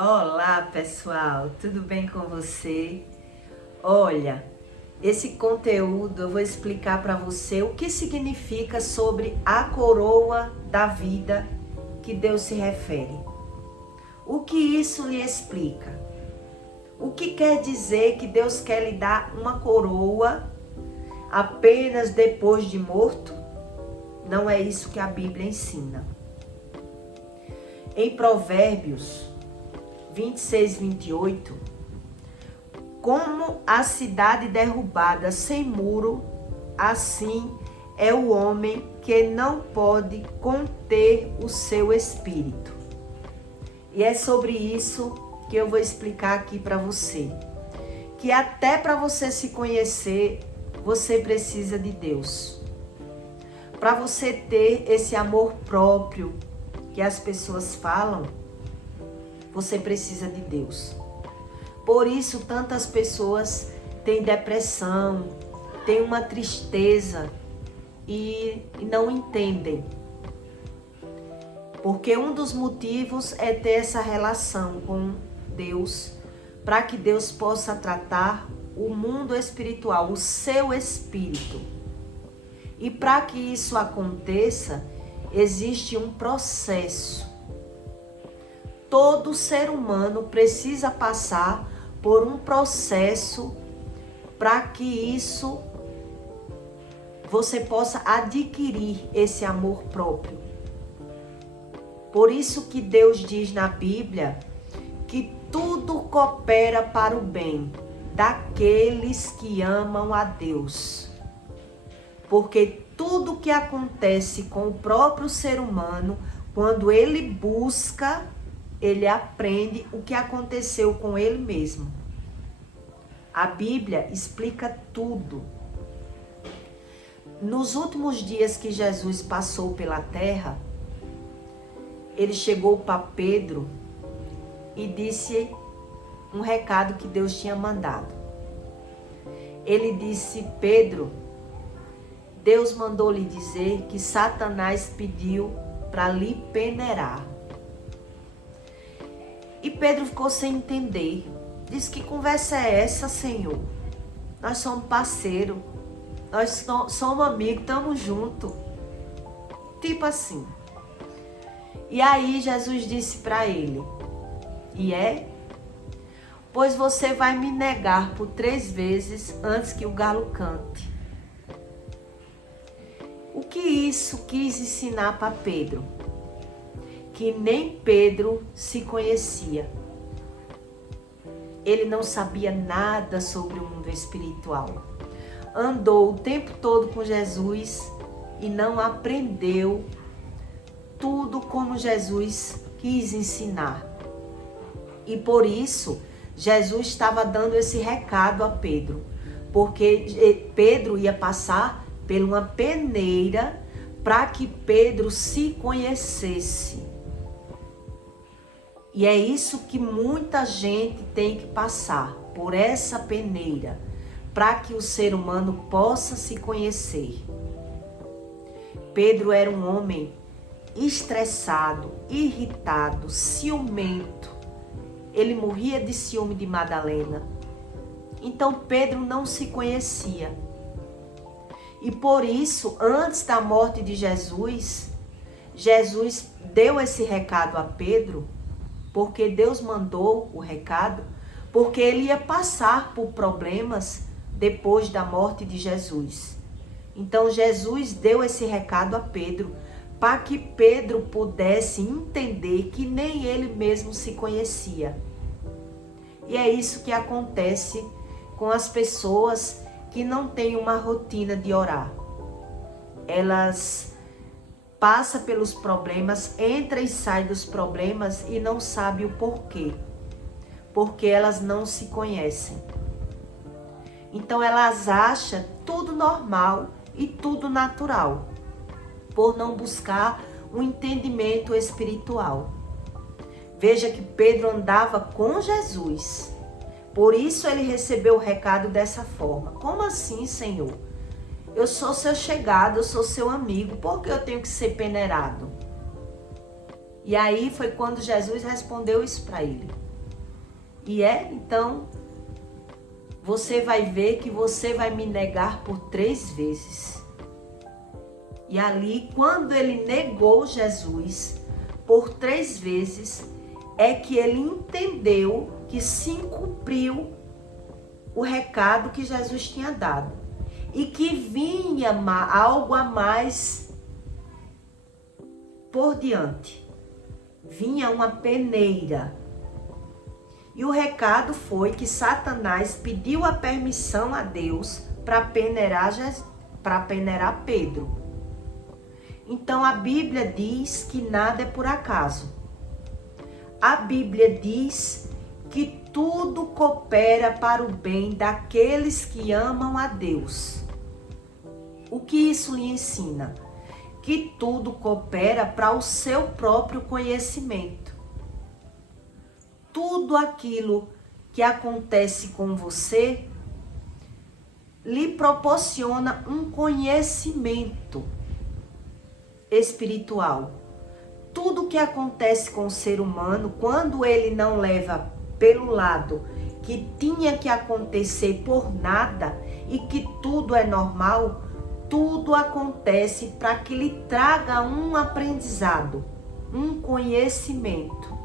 Olá, pessoal, tudo bem com você? Olha, esse conteúdo eu vou explicar para você o que significa sobre a coroa da vida que Deus se refere. O que isso lhe explica? O que quer dizer que Deus quer lhe dar uma coroa apenas depois de morto? Não é isso que a Bíblia ensina. Em Provérbios 26, 28, como a cidade derrubada sem muro, assim é o homem que não pode conter o seu espírito. E é sobre isso que eu vou explicar aqui para você. Que até para você se conhecer, você precisa de Deus. Para você ter esse amor próprio que as pessoas falam, você precisa de Deus. Por isso, tantas pessoas têm depressão, têm uma tristeza e não entendem. Porque um dos motivos é ter essa relação com Deus, para que Deus possa tratar o mundo espiritual, o seu espírito. E para que isso aconteça, existe um processo. Todo ser humano precisa passar por um processo para que isso você possa adquirir esse amor próprio. Por isso que Deus diz na Bíblia que tudo coopera para o bem daqueles que amam a Deus. Porque tudo que acontece com o próprio ser humano, quando ele busca, ele aprende o que aconteceu com ele mesmo. A Bíblia explica tudo. Nos últimos dias que Jesus passou pela terra, ele chegou para Pedro e disse um recado que Deus tinha mandado. Ele disse: Pedro, Deus mandou lhe dizer que Satanás pediu para lhe peneirar. E Pedro ficou sem entender. Disse: que conversa é essa, Senhor? Nós somos parceiros, nós somos amigos, estamos juntos. Tipo assim. E aí Jesus disse para ele: pois você vai me negar por 3 vezes antes que o galo cante. O que isso quis ensinar para Pedro? Que nem Pedro se conhecia. Ele não sabia nada sobre o mundo espiritual. Andou o tempo todo com Jesus e não aprendeu tudo como Jesus quis ensinar. E por isso, Jesus estava dando esse recado a Pedro. Porque Pedro ia passar por uma peneira para que Pedro se conhecesse. E é isso que muita gente tem que passar, por essa peneira, para que o ser humano possa se conhecer. Pedro era um homem estressado, irritado, ciumento. Ele morria de ciúme de Madalena. Então Pedro não se conhecia. E por isso, antes da morte de Jesus, Jesus deu esse recado a Pedro, porque Deus mandou o recado, porque ele ia passar por problemas depois da morte de Jesus. Então Jesus deu esse recado a Pedro, para que Pedro pudesse entender que nem ele mesmo se conhecia. E é isso que acontece com as pessoas que não têm uma rotina de orar. Elas passam pelos problemas, entra e sai dos problemas e não sabe o porquê. Porque elas não se conhecem. Então elas acham tudo normal e tudo natural, por não buscar um entendimento espiritual. Veja que Pedro andava com Jesus. Por isso ele recebeu o recado dessa forma. Como assim, Senhor? Eu sou seu chegado, eu sou seu amigo, por que eu tenho que ser peneirado? E aí foi quando Jesus respondeu isso para ele. Então você vai ver que você vai me negar por 3 vezes. E ali, quando ele negou Jesus por 3 vezes, é que ele entendeu que se cumpriu o recado que Jesus tinha dado. E que vinha algo a mais por diante. Vinha uma peneira. E o recado foi que Satanás pediu a permissão a Deus para peneirar Pedro. Então a Bíblia diz que nada é por acaso. A Bíblia diz que tudo coopera para o bem daqueles que amam a Deus. O que isso lhe ensina? Que tudo coopera para o seu próprio conhecimento. Tudo aquilo que acontece com você lhe proporciona um conhecimento espiritual. Tudo que acontece com o ser humano, quando ele não leva pelo lado que tinha que acontecer por nada e que tudo é normal, tudo acontece para que lhe traga um aprendizado, um conhecimento.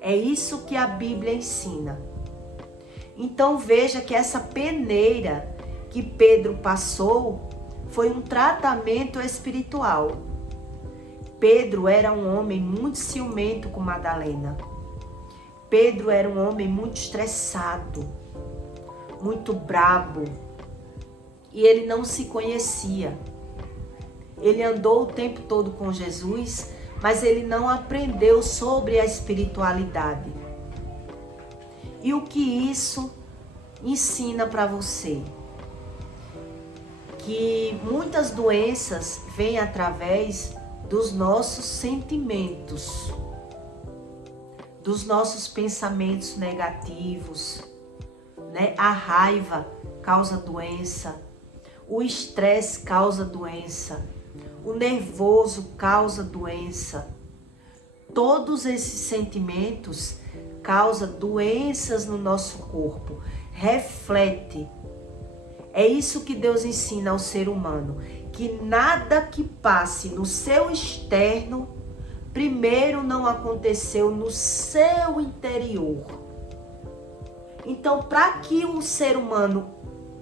É isso que a Bíblia ensina. Então veja que essa peneira que Pedro passou foi um tratamento espiritual. Pedro era um homem muito ciumento com Madalena. Pedro era um homem muito estressado, muito brabo. E ele não se conhecia. Ele andou o tempo todo com Jesus, mas ele não aprendeu sobre a espiritualidade. E o que isso ensina para você? Que muitas doenças vêm através dos nossos sentimentos, dos nossos pensamentos negativos, né? A raiva causa doença, o estresse causa doença, o nervoso causa doença. Todos esses sentimentos causam doenças no nosso corpo, reflete. É isso que Deus ensina ao ser humano, que nada que passe no seu externo, primeiro não aconteceu no seu interior. Então, para que o ser humano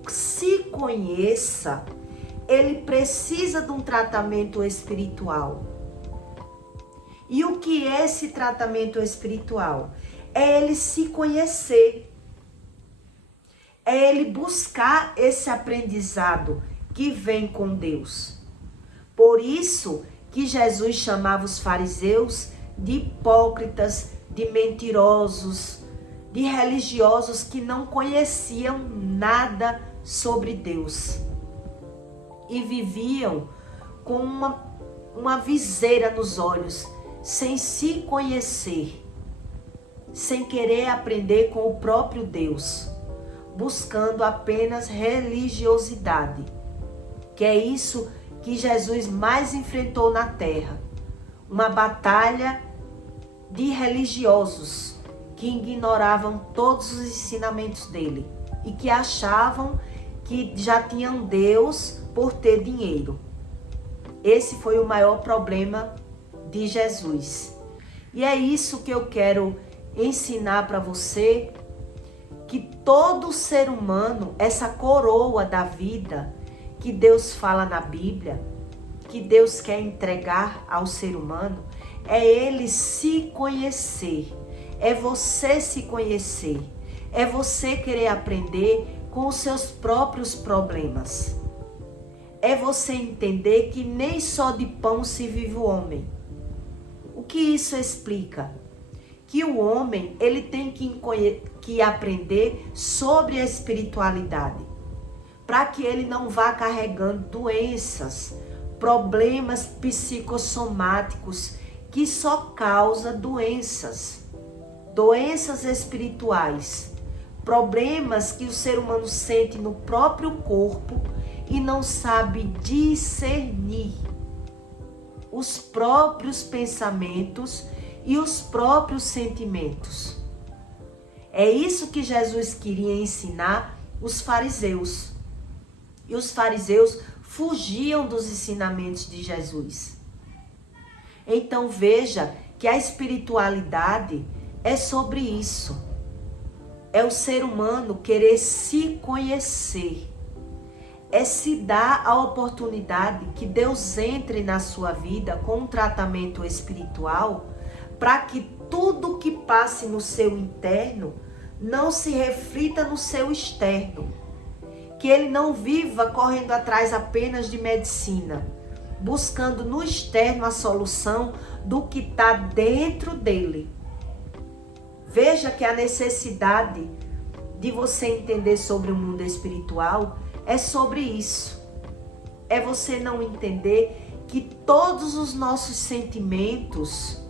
se conheça, ele precisa de um tratamento espiritual. E o que é esse tratamento espiritual? É ele se conhecer. É ele buscar esse aprendizado que vem com Deus. Por isso que Jesus chamava os fariseus de hipócritas, de mentirosos, de religiosos que não conheciam nada sobre Deus. E viviam com uma viseira nos olhos, sem se conhecer, sem querer aprender com o próprio Deus, buscando apenas religiosidade, que é isso que Jesus mais enfrentou na terra, uma batalha de religiosos que ignoravam todos os ensinamentos dele e que achavam que já tinham Deus por ter dinheiro. Esse foi o maior problema de Jesus. E é isso que eu quero ensinar para você, que todo ser humano, essa coroa da vida que Deus fala na Bíblia, que Deus quer entregar ao ser humano, é ele se conhecer, é você se conhecer, é você querer aprender com os seus próprios problemas. É você entender que nem só de pão se vive o homem. O que isso explica? Que o homem, ele tem que aprender sobre a espiritualidade, para que ele não vá carregando doenças, problemas psicossomáticos que só causam doenças espirituais, problemas que o ser humano sente no próprio corpo e não sabe discernir os próprios pensamentos e os próprios sentimentos. É isso que Jesus queria ensinar os fariseus. E os fariseus fugiam dos ensinamentos de Jesus. Então veja que a espiritualidade é sobre isso. É o ser humano querer se conhecer. É se dar a oportunidade que Deus entre na sua vida com um tratamento espiritual para que tudo que passe no seu interno não se reflita no seu externo. Que ele não viva correndo atrás apenas de medicina, buscando no externo a solução do que está dentro dele. Veja que a necessidade de você entender sobre o mundo espiritual é sobre isso. É você não entender que todos os nossos sentimentos,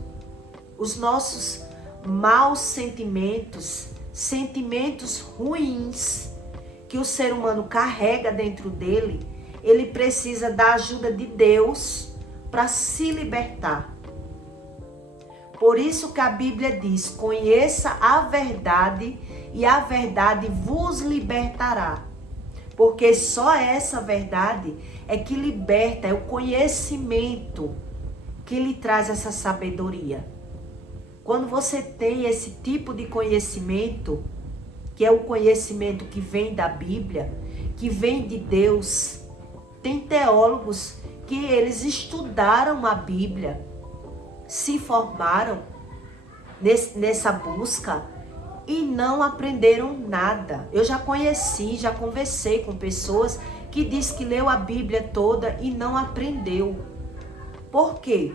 os nossos maus sentimentos, sentimentos ruins que o ser humano carrega dentro dele, ele precisa da ajuda de Deus para se libertar. Por isso que a Bíblia diz: conheça a verdade e a verdade vos libertará. Porque só essa verdade é que liberta, é o conhecimento que lhe traz essa sabedoria. Quando você tem esse tipo de conhecimento, que é o conhecimento que vem da Bíblia, que vem de Deus, tem teólogos que eles estudaram a Bíblia, se formaram nessa busca e não aprenderam nada. Eu já conversei com pessoas que diz que leu a Bíblia toda e não aprendeu. Por quê?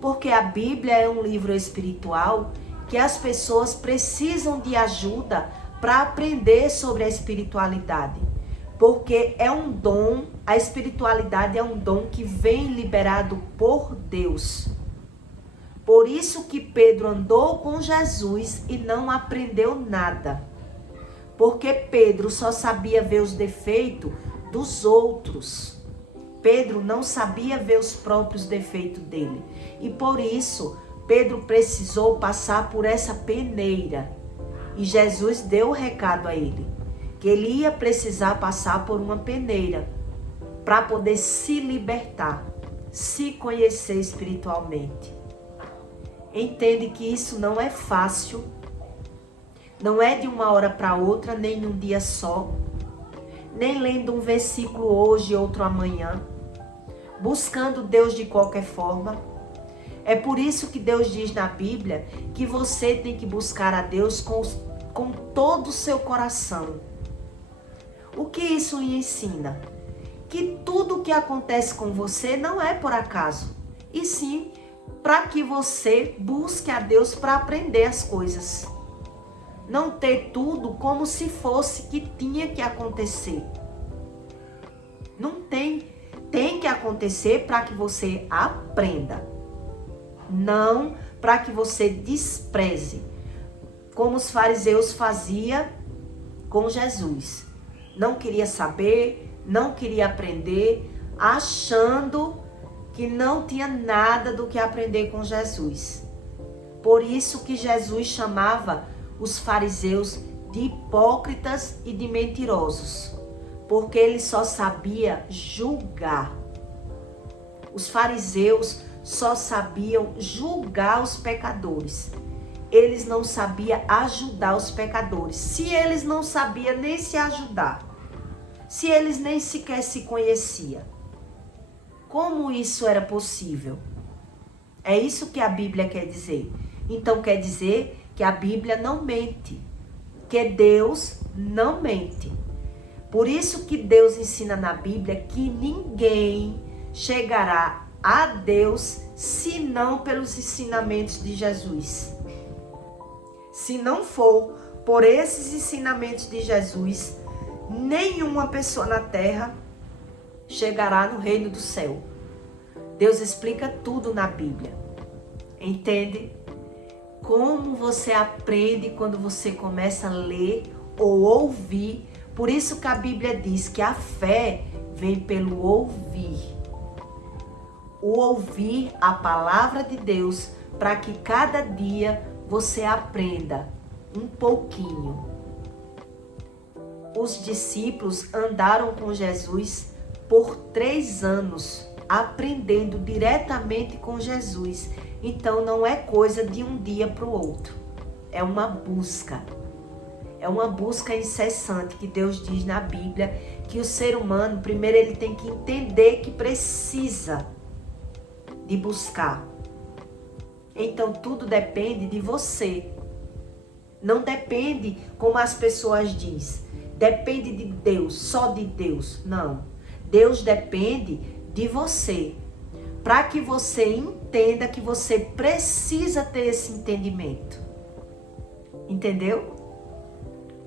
Porque a Bíblia é um livro espiritual que as pessoas precisam de ajuda para aprender sobre a espiritualidade. Porque é um dom, a espiritualidade é um dom que vem liberado por Deus. Por isso que Pedro andou com Jesus e não aprendeu nada. Porque Pedro só sabia ver os defeitos dos outros. Pedro não sabia ver os próprios defeitos dele. E por isso, Pedro precisou passar por essa peneira. E Jesus deu o recado a ele, que ele ia precisar passar por uma peneira para poder se libertar, se conhecer espiritualmente. Entende que isso não é fácil, não é de uma hora para outra, nem num dia só, nem lendo um versículo hoje e outro amanhã, buscando Deus de qualquer forma. É por isso que Deus diz na Bíblia que você tem que buscar a Deus com todo o seu coração. O que isso lhe ensina? Que tudo o que acontece com você não é por acaso, e sim para que você busque a Deus para aprender as coisas. Não ter tudo como se fosse que tinha que acontecer. Não tem. Tem que acontecer para que você aprenda. Não para que você despreze. Como os fariseus faziam com Jesus. Não queria saber, não queria aprender, achando que não tinha nada do que aprender com Jesus. Por isso que Jesus chamava os fariseus de hipócritas e de mentirosos, porque ele só sabia julgar. Os fariseus só sabiam julgar os pecadores. Eles não sabiam ajudar os pecadores. Se eles não sabiam nem se ajudar, se eles nem sequer se conheciam, como isso era possível? É isso que a Bíblia quer dizer. Então quer dizer que a Bíblia não mente, que Deus não mente. Por isso que Deus ensina na Bíblia que ninguém chegará a Deus senão pelos ensinamentos de Jesus. Se não for por esses ensinamentos de Jesus, nenhuma pessoa na terra chegará no reino do céu. Deus explica tudo na Bíblia. Entende? Como você aprende quando você começa a ler ou ouvir. Por isso que a Bíblia diz que a fé vem pelo ouvir. O ouvir a palavra de Deus para que cada dia você aprenda um pouquinho. Os discípulos andaram com Jesus por 3 anos, aprendendo diretamente com Jesus. Então não é coisa de um dia para o outro. É uma busca. É uma busca incessante que Deus diz na Bíblia que o ser humano, primeiro ele tem que entender que precisa de buscar. Então tudo depende de você. Não depende como as pessoas dizem. Depende de Deus, só de Deus. Não. Deus depende de você. Para que você entenda que você precisa ter esse entendimento. Entendeu?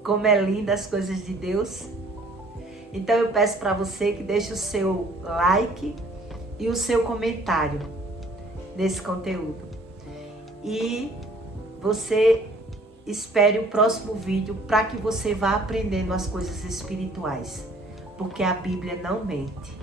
Como é linda as coisas de Deus. Então eu peço para você que deixe o seu like e o seu comentário nesse conteúdo. E você espere o próximo vídeo para que você vá aprendendo as coisas espirituais. Porque a Bíblia não mente.